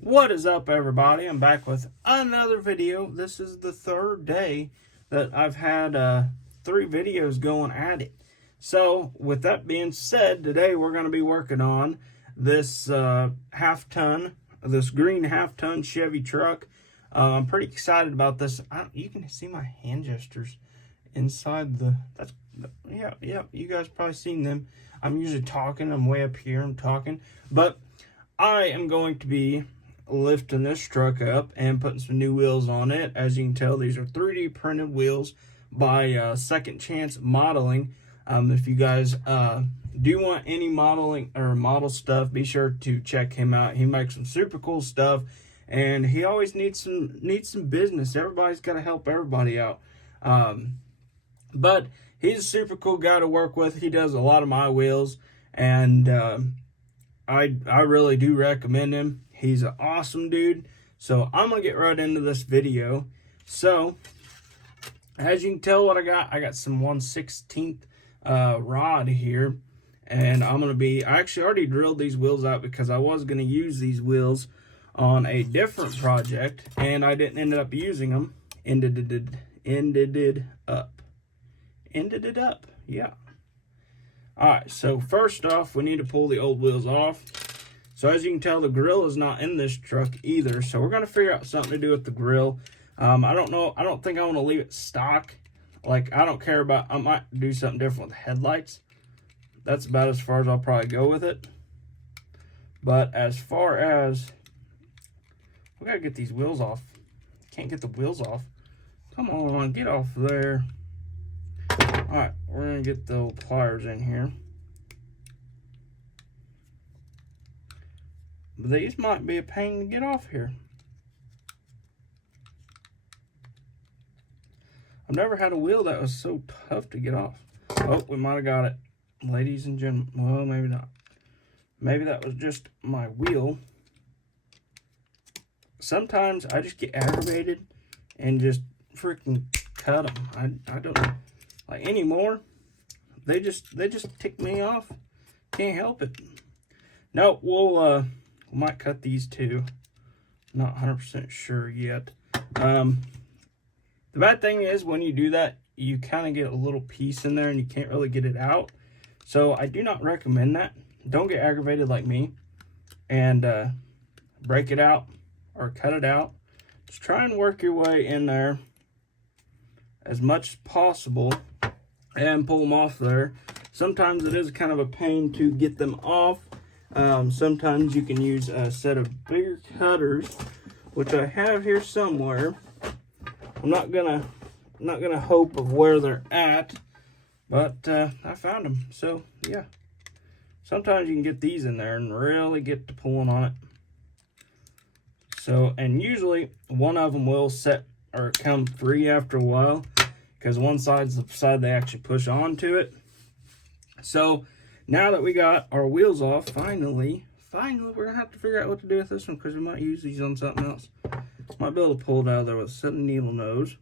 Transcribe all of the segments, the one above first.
What is up, everybody? I'm back with another video. This is the third day that I've had 3 videos going at it. So with that being said, today we're going to be working on this this green half-ton Chevy truck. I'm pretty excited about this. You can see my hand gestures inside the, yeah, you guys probably seen them. I'm usually talking, I'm way up here, I'm talking, but I am going to be lifting this truck up and putting some new wheels on it. As you can tell, these are 3D printed wheels by Second Chance Modeling. If you guys do want any modeling or model stuff, be sure to check him out. He makes some super cool stuff, and he always needs some business. Everybody's got to help everybody out. But he's a super cool guy to work with. He does a lot of my wheels, and I really do recommend him. He's an awesome dude. So I'm going to get right into this video. So as you can tell what I got some 1/16 rod here. And I'm going to be, I actually already drilled these wheels out because I was going to use these wheels on a different project. And I didn't end up using them. Ended it up. Yeah. Alright, so first off, we need to pull the old wheels off. So as you can tell, the grill is not in this truck either. So we're going to figure out something to do with the grill. I don't know. I don't think I want to leave it stock. Like, I don't care about, I might do something different with the headlights. That's about as far as I'll probably go with it. But as far as, we got to get these wheels off. Can't get the wheels off. Come on, get off there. Alright, we're going to get the old pliers in here. But these might be a pain to get off here. I've never had a wheel that was so tough to get off. Oh, we might have got it. Ladies and gentlemen, well, maybe not. Maybe that was just my wheel. Sometimes I just get aggravated and just freaking cut them. I don't know. Like anymore, they just tick me off. Can't help it. No, we might cut these too. Not 100% sure yet. The bad thing is when you do that, you kind of get a little piece in there and you can't really get it out. So I do not recommend that. Don't get aggravated like me and break it out or cut it out. Just try and work your way in there as much as possible and pull them off there. Sometimes it is kind of a pain to get them off. Sometimes you can use a set of bigger cutters, which I have here somewhere. I'm not gonna hope of where they're at, but I found them. So yeah, sometimes you can get these in there and really get to pulling on it. So, and usually one of them will set or come free after a while, because one side's the side they actually push onto it. So now that we got our wheels off, finally, we're going to have to figure out what to do with this one, because we might use these on something else. Might be able to pull it out of there with a set of needle nose.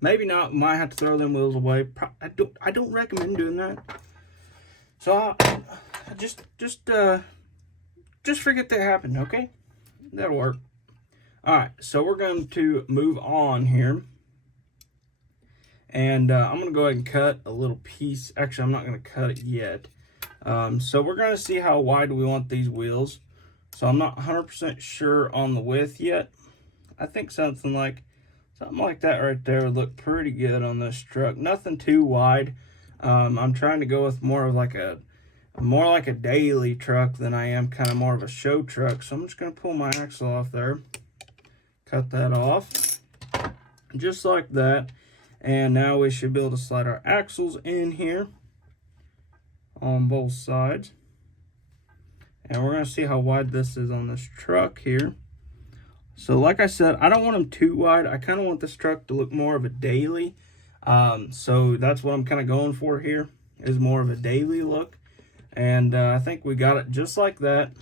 Maybe not. Might have to throw them wheels away. I don't recommend doing that. So just forget that happened, okay? That'll work. Alright, so we're going to move on here. And I'm going to go ahead and cut a little piece. Actually, I'm not going to cut it yet. So we're going to see how wide we want these wheels. So I'm not 100% sure on the width yet. I think something like that right there would look pretty good on this truck. Nothing too wide. I'm trying to go with more like a daily truck than I am kind of more of a show truck. So I'm just going to pull my axle off there. Cut that off. Just like that. And now we should be able to slide our axles in here on both sides. And we're going to see how wide this is on this truck here. So like I said, I don't want them too wide. I kind of want this truck to look more of a daily. So that's what I'm kind of going for here, is more of a daily look. And I think we got it just like that.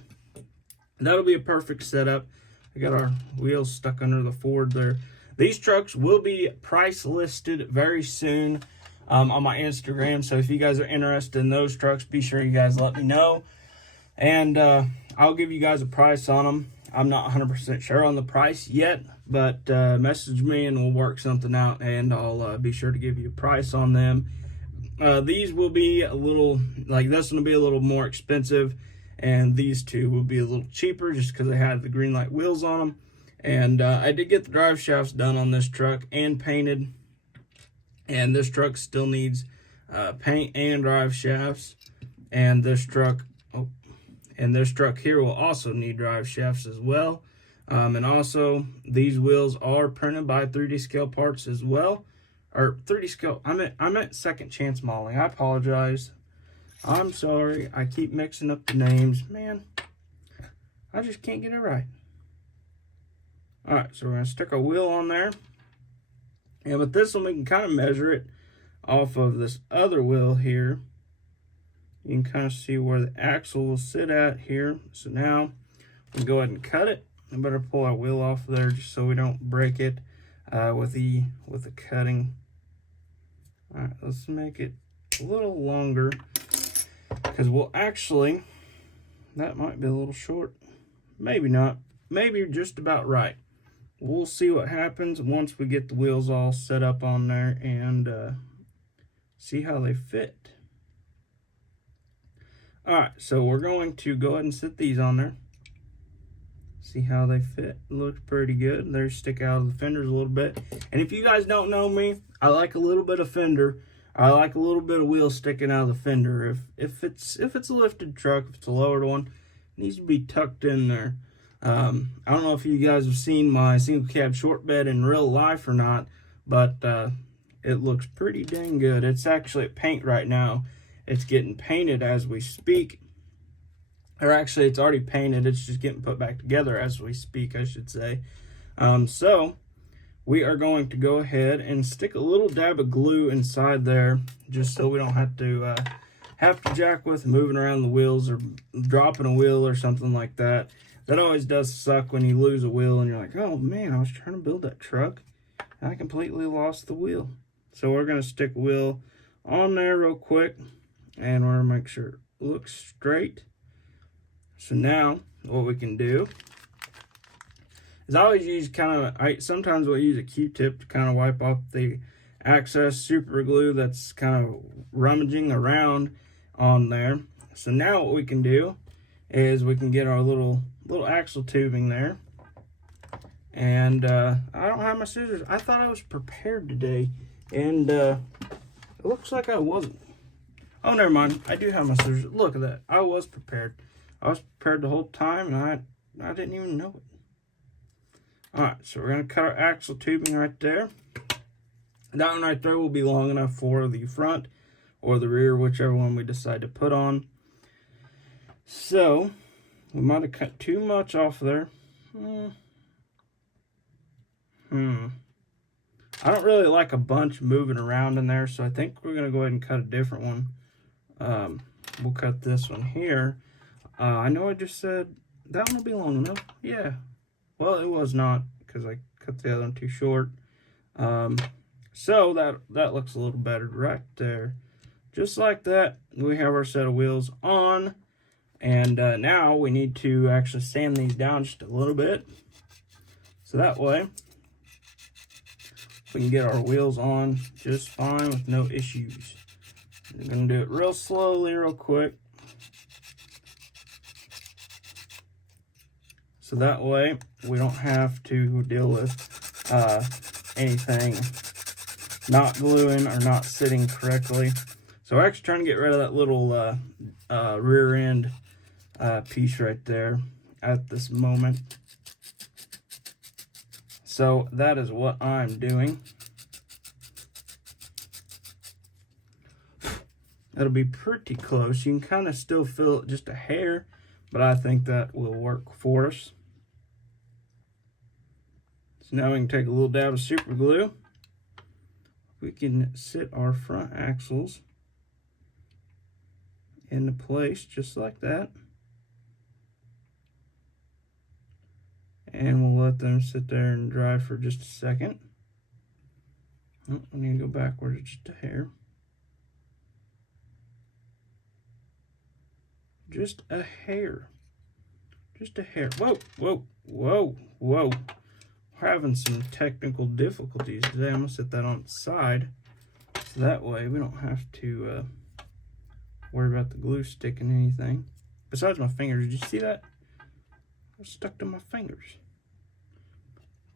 That'll be a perfect setup. We got our wheels stuck under the Ford there. These trucks will be price listed very soon on my Instagram. So if you guys are interested in those trucks, be sure you guys let me know. And I'll give you guys a price on them. I'm not 100% sure on the price yet, but message me and we'll work something out, and I'll be sure to give you a price on them. These will be a little, like this one will be a little more expensive, and these two will be a little cheaper just because they have the green light wheels on them. And I did get the drive shafts done on this truck and painted, and this truck still needs paint and drive shafts, and this truck here will also need drive shafts as well. And also these wheels are printed by 3D scale parts as well. Or 3D scale, I meant Second Chance Modeling. I apologize. I'm sorry. I keep mixing up the names. Man, I just can't get it right. Alright, so we're going to stick a wheel on there. And with this one, we can kind of measure it off of this other wheel here. You can kind of see where the axle will sit at here. So now we'll go ahead and cut it. I better pull our wheel off there just so we don't break it with the cutting. All right, let's make it a little longer, because we'll actually, that might be a little short. Maybe not. Maybe just about right. We'll see what happens once we get the wheels all set up on there and see how they fit. All right, so we're going to go ahead and sit these on there. See how they fit. Looks pretty good. They stick out of the fenders a little bit. And if you guys don't know me, I like a little bit of fender. I like a little bit of wheel sticking out of the fender. If it's a lifted truck, if it's a lowered one, it needs to be tucked in there. I don't know if you guys have seen my single cab short bed in real life or not, but it looks pretty dang good. It's actually at paint right now. It's getting painted as we speak. Or actually, it's already painted. It's just getting put back together as we speak, I should say. So we are going to go ahead and stick a little dab of glue inside there, just so we don't have to jack with moving around the wheels or dropping a wheel or something like that. That always does suck when you lose a wheel and you're like, oh man, I was trying to build that truck and I completely lost the wheel. So we're going to stick a wheel on there real quick, and we're going to make sure it looks straight. So now what we can do is I always use sometimes we'll use a Q-tip to kind of wipe off the excess super glue that's kind of rummaging around on there. So now what we can do is we can get our little axle tubing there. And I don't have my scissors. I thought I was prepared today, and it looks like I wasn't. Oh, never mind. I do have my scissors. Look at that. I was prepared. I was prepared the whole time, and I didn't even know it. Alright, so we're going to cut our axle tubing right there. That one right there will be long enough for the front or the rear, whichever one we decide to put on. So, we might have cut too much off there. I don't really like a bunch moving around in there, so I think we're going to go ahead and cut a different one. We'll cut this one here. I know I just said that one will be long enough. Yeah. Well, it was not, because I cut the other one too short. So that looks a little better right there. Just like that, we have our set of wheels on. And now we need to actually sand these down just a little bit. So that way, we can get our wheels on just fine with no issues. I'm going to do it real slowly, real quick. So that way, we don't have to deal with anything not gluing or not sitting correctly. So we're actually trying to get rid of that little rear end piece right there at this moment. So that is what I'm doing. It'll be pretty close. You can kind of still feel it just a hair, but I think that will work for us. So now we can take a little dab of super glue. We can sit our front axles into place just like that. And we'll let them sit there and dry for just a second. Oh, I need to go backwards just a hair. Just a hair. Just a hair. Whoa, whoa, whoa, whoa. We're having some technical difficulties today. I'm going to set that on its side. So that way we don't have to worry about the glue sticking anything. Besides my fingers, did you see that? It was stuck to my fingers.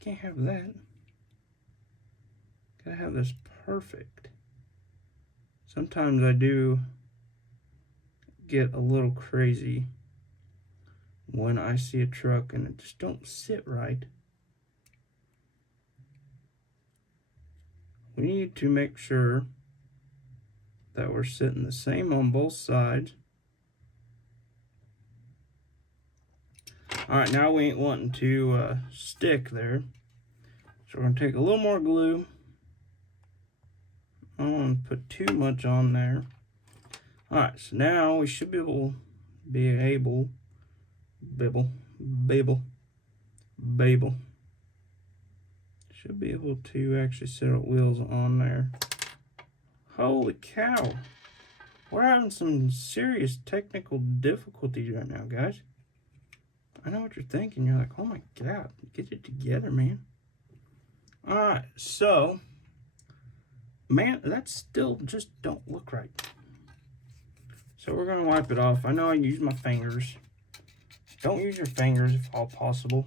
Can't have that. Gotta have this perfect. Sometimes I do get a little crazy when I see a truck and it just don't sit right. We need to make sure that we're sitting the same on both sides. All right, now we ain't wanting to stick there. So we're gonna take a little more glue. I don't want to put too much on there. All right, so now we should be able, should be able to actually set our wheels on there. Holy cow. We're having some serious technical difficulties right now, guys. I know what you're thinking. You're like, oh my God, get it together, man. All right, so, man, that still just don't look right. So we're gonna wipe it off. I know I use my fingers. Don't use your fingers if all possible.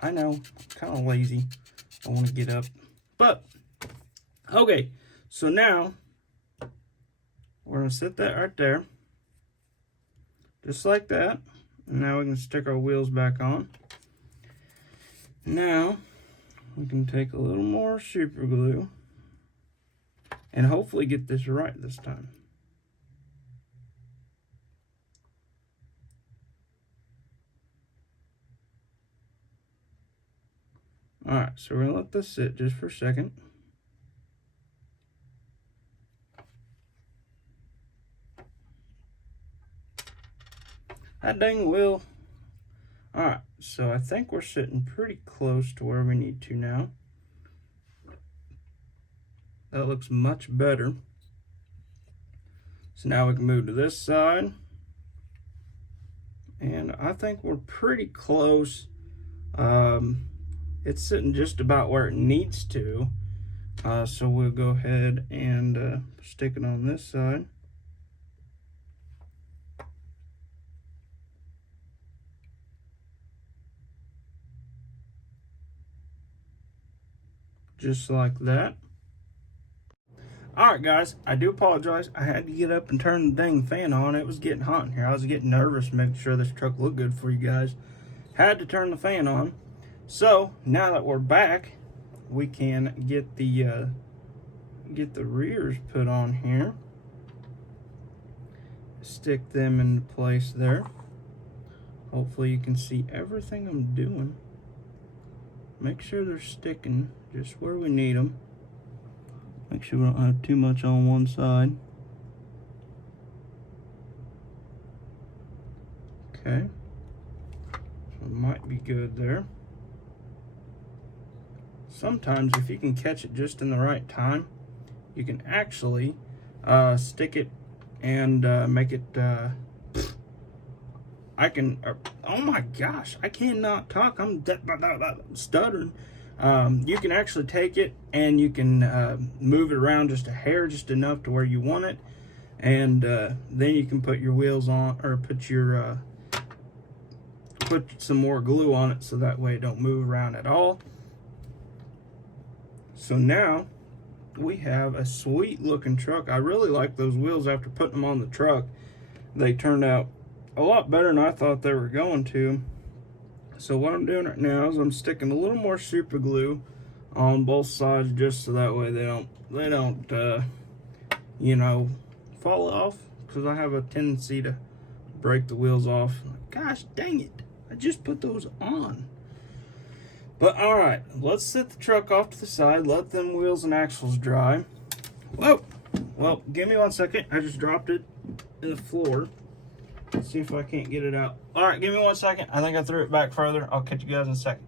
I know, I'm kind of lazy. I want to get up. But, okay, so now we're going to set that right there. Just like that. And now we can stick our wheels back on. Now, we can take a little more super glue and hopefully get this right this time. Alright, so we're going to let this sit just for a second. That dang wheel. Alright, so I think we're sitting pretty close to where we need to now. That looks much better. So now we can move to this side. And I think we're pretty close. It's sitting just about where it needs to. So we'll go ahead and stick it on this side. Just like that. Alright guys, I do apologize. I had to get up and turn the dang fan on. It was getting hot in here. I was getting nervous making sure this truck looked good for you guys. Had to turn the fan on. So now that we're back, we can get the rears put on here. Stick them into place there. Hopefully you can see everything I'm doing. Make sure they're sticking just where we need them. Make sure we don't have too much on one side. Okay. So it might be good there. Sometimes if you can catch it just in the right time, you can actually stick it and make it, oh my gosh, I cannot talk, I'm stuttering. You can actually take it and you can move it around just a hair, just enough to where you want it. And then you can put your wheels on, or put some more glue on it so that way it don't move around at all. So now we have a sweet looking truck. I really like those wheels after putting them on the truck. They turned out a lot better than I thought they were going to. So what I'm doing right now is I'm sticking a little more super glue on both sides just so that way they don't you know, fall off, because I have a tendency to break the wheels off. Gosh dang it, I just put those on. But alright, let's set the truck off to the side, let them wheels and axles dry. Whoa! Well, give me 1 second. I just dropped it in the floor. Let's see if I can't get it out. Alright, give me 1 second. I think I threw it back further. I'll catch you guys in a second.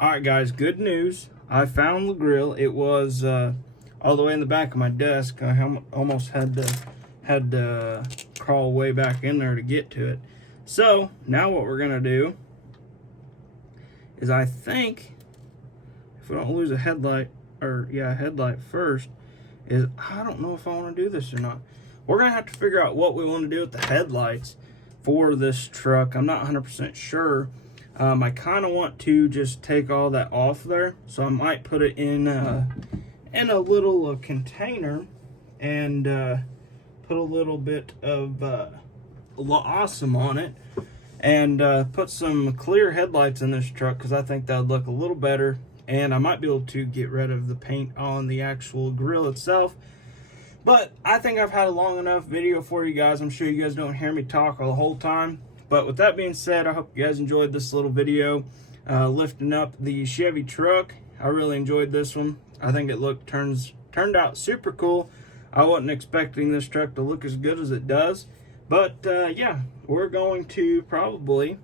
Alright guys, good news. I found the grill. It was all the way in the back of my desk. I almost had to crawl way back in there to get to it. So now what we're gonna do is, I think if we don't lose a headlight, or yeah, a headlight first, is I don't know if I want to do this or not. We're gonna have to figure out what we want to do with the headlights for this truck. I'm not 100% sure. I kind of want to just take all that off there, so I might put it in a little container and put a little bit of awesome on it, and put some clear headlights in this truck, because I think that would look a little better. And I might be able to get rid of the paint on the actual grill itself. But I think I've had a long enough video for you guys. I'm sure you guys don't hear me talk the whole time. But with that being said, I hope you guys enjoyed this little video lifting up the Chevy truck. I really enjoyed this one. I think it turned out super cool. I wasn't expecting this truck to look as good as it does. But yeah, we're going to probably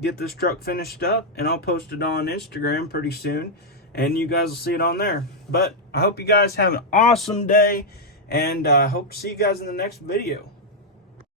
get this truck finished up, and I'll post it on Instagram pretty soon, and you guys will see it on there. But I hope you guys have an awesome day, and I hope to see you guys in the next video.